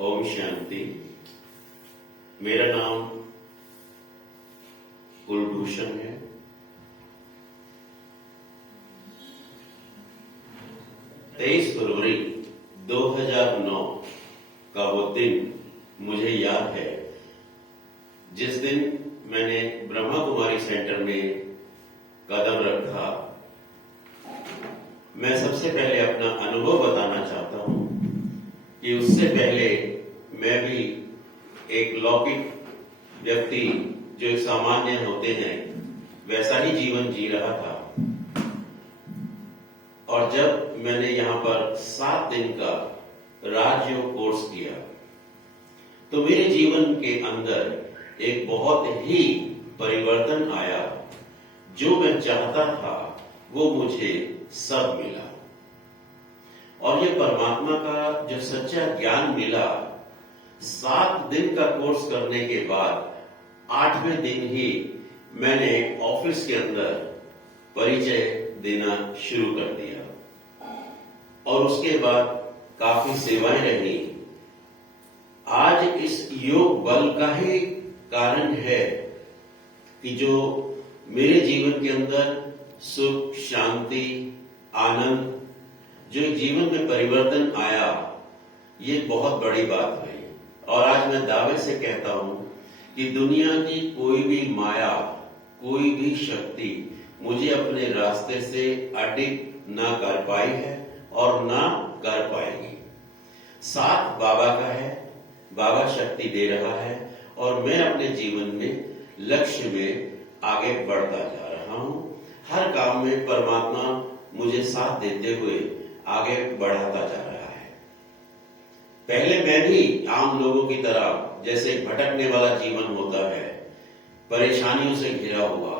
ओम शांति। मेरा नाम कुलभूषण है। तेईस फरवरी 2009 का वो दिन मुझे याद है जिस दिन मैंने ब्रह्मा कुमारी सेंटर में कदम रखा। मैं सबसे पहले अपना अनुभव बताना चाहता हूं कि उससे पहले मैं भी एक लौकिक व्यक्ति जो सामान्य होते हैं वैसा ही जीवन जी रहा था। और जब मैंने यहां पर 7 दिन का राजयोग कोर्स किया तो मेरे जीवन के अंदर एक बहुत ही परिवर्तन आया। जो मैं चाहता था वो मुझे सब मिला। और ये परमात्मा का जो सच्चा ज्ञान मिला, 7 दिन का कोर्स करने के बाद 8वें दिन ही मैंने ऑफिस के अंदर परिचय देना शुरू कर दिया। और उसके बाद काफी सेवाएं रही। आज इस योग बल का ही कारण है कि जो मेरे जीवन के अंदर सुख, शांति, आनंद, जो जीवन में परिवर्तन आया, ये बहुत बड़ी बात है। और आज मैं दावे से कहता हूं कि दुनिया की कोई भी माया, कोई भी शक्ति मुझे अपने रास्ते से अडिग ना कर पाई है और ना कर पाएगी। साथ बाबा का है, बाबा शक्ति दे रहा है और मैं अपने जीवन में लक्ष्य में आगे बढ़ता जा रहा हूं। हर काम में परमात्मा मुझे साथ देते हुए आगे बढ़ाता जा रहा है। पहले मैं भी आम लोगों की तरह जैसे भटकने वाला जीवन होता है, परेशानियों से घिरा हुआ,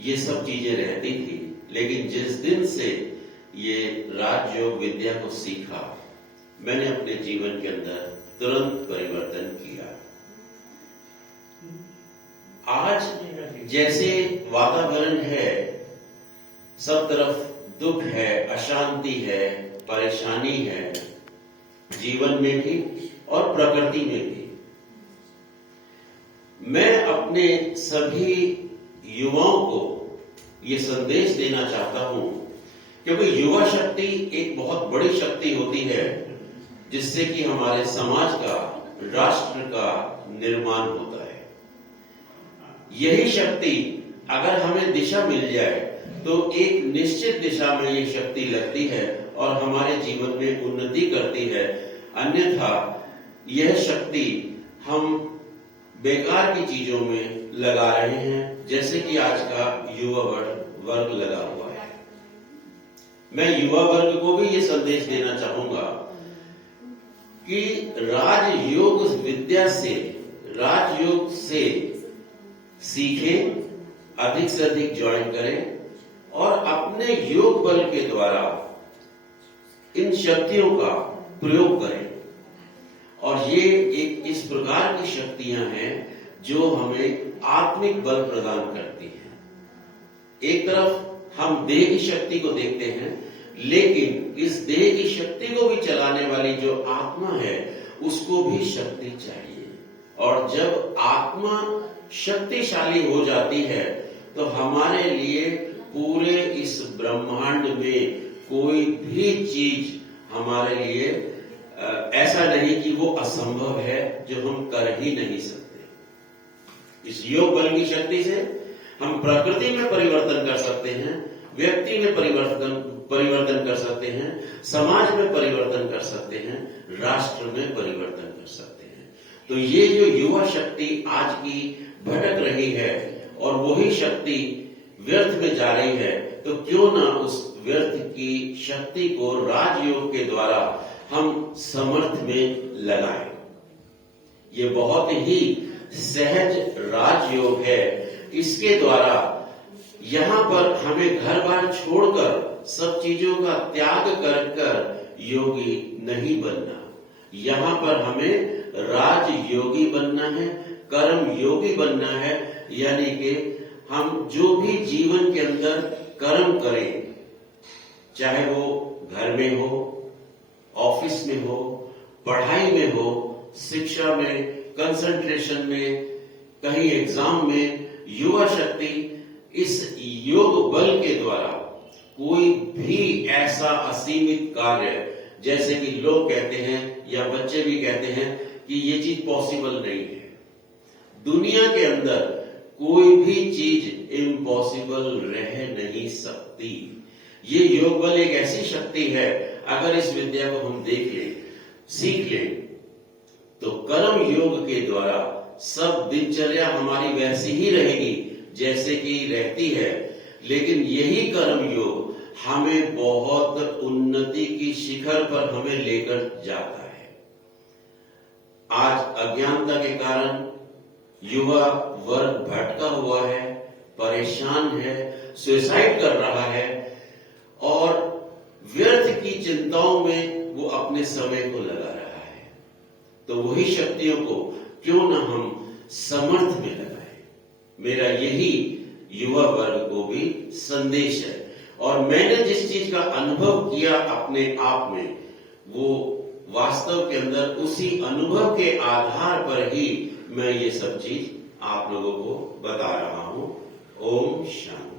ये सब चीजें रहती थी। लेकिन जिस दिन से ये राजयोग विद्या को सीखा, मैंने अपने जीवन के अंदर तुरंत परिवर्तन किया। आज जैसे वातावरण है, सब तरफ दुख है, अशांति है, परेशानी है, जीवन में भी और प्रकृति में भी। मैं अपने सभी युवाओं को ये संदेश देना चाहता हूं, क्योंकि युवा शक्ति एक बहुत बड़ी शक्ति होती है जिससे कि हमारे समाज का, राष्ट्र का निर्माण होता है। यही शक्ति अगर हमें दिशा मिल जाए तो एक निश्चित दिशा में ये शक्ति लगती है और हमारे जीवन में उन्नति करती है। अन्यथा यह शक्ति हम बेकार की चीजों में लगा रहे हैं, जैसे कि आज का युवा वर्ग लगा हुआ है। मैं युवा वर्ग को भी ये संदेश देना चाहूंगा कि राजयोग विद्या से, राजयोग से सीखें, अधिक से अधिक ज्वाइन करें और अपने योग बल के द्वारा इन शक्तियों का प्रयोग करें। और ये एक इस प्रकार की शक्तियां हैं जो हमें आत्मिक बल प्रदान करती हैं। एक तरफ हम देह की शक्ति को देखते हैं, लेकिन इस देह की शक्ति को भी चलाने वाली जो आत्मा है उसको भी शक्ति चाहिए। और जब आत्मा शक्तिशाली हो जाती है तो हमारे लिए पूरे इस ब्रह्मांड में कोई भी चीज हमारे लिए ऐसा नहीं कि वो असंभव है, जो हम कर ही नहीं सकते। इस योग बल की शक्ति से हम प्रकृति में परिवर्तन कर सकते हैं, व्यक्ति में परिवर्तन कर सकते हैं, समाज में परिवर्तन कर सकते हैं, राष्ट्र में परिवर्तन कर सकते हैं। तो ये जो युवा शक्ति आज की भटक रही है और वही शक्ति व्यर्थ में जा रही है, तो क्यों ना उस व्यर्थ की शक्ति को राजयोग के द्वारा हम समर्थ में लगाएं। ये बहुत ही सहज राजयोग है। इसके द्वारा यहां पर हमें घर बार छोड़कर सब चीजों का त्याग कर योगी नहीं बनना। यहां पर हमें राजयोगी बनना है, कर्म योगी बनना है। यानी कि हम जो भी जीवन के अंदर कर्म करें, चाहे वो घर में हो, ऑफिस में हो, पढ़ाई में हो, शिक्षा में, कंसंट्रेशन में, कहीं एग्जाम में युवा शक्ति इस योग बल के द्वारा कोई भी ऐसा असीमित कार्य, जैसे कि लोग कहते हैं या बच्चे भी कहते हैं कि ये चीज पॉसिबल नहीं है, दुनिया के अंदर कोई भी चीज इम्पॉसिबल रह नहीं सकती। ये योग बल एक ऐसी शक्ति है, अगर इस विद्या को हम देख लें, सीख लें, तो कर्म योग के द्वारा सब दिनचर्या हमारी वैसी ही रहेगी जैसे कि रहती है, लेकिन यही कर्म योग हमें बहुत उन्नति की शिखर पर हमें लेकर जाता है। आज अज्ञानता के कारण युवा वर्ग भटका हुआ है, परेशान है, सुसाइड कर रहा है और व्यर्थ की चिंताओं में वो अपने समय को लगा रहा है। तो वही शक्तियों को क्यों ना हम समर्थ में लगाएं। मेरा यही युवा वर्ग को भी संदेश है। और मैंने जिस चीज का अनुभव किया अपने आप में, वो वास्तव के अंदर उसी अनुभव के आधार पर ही मैं ये सब चीज आप लोगों को बता रहा हूं। ओम शांति।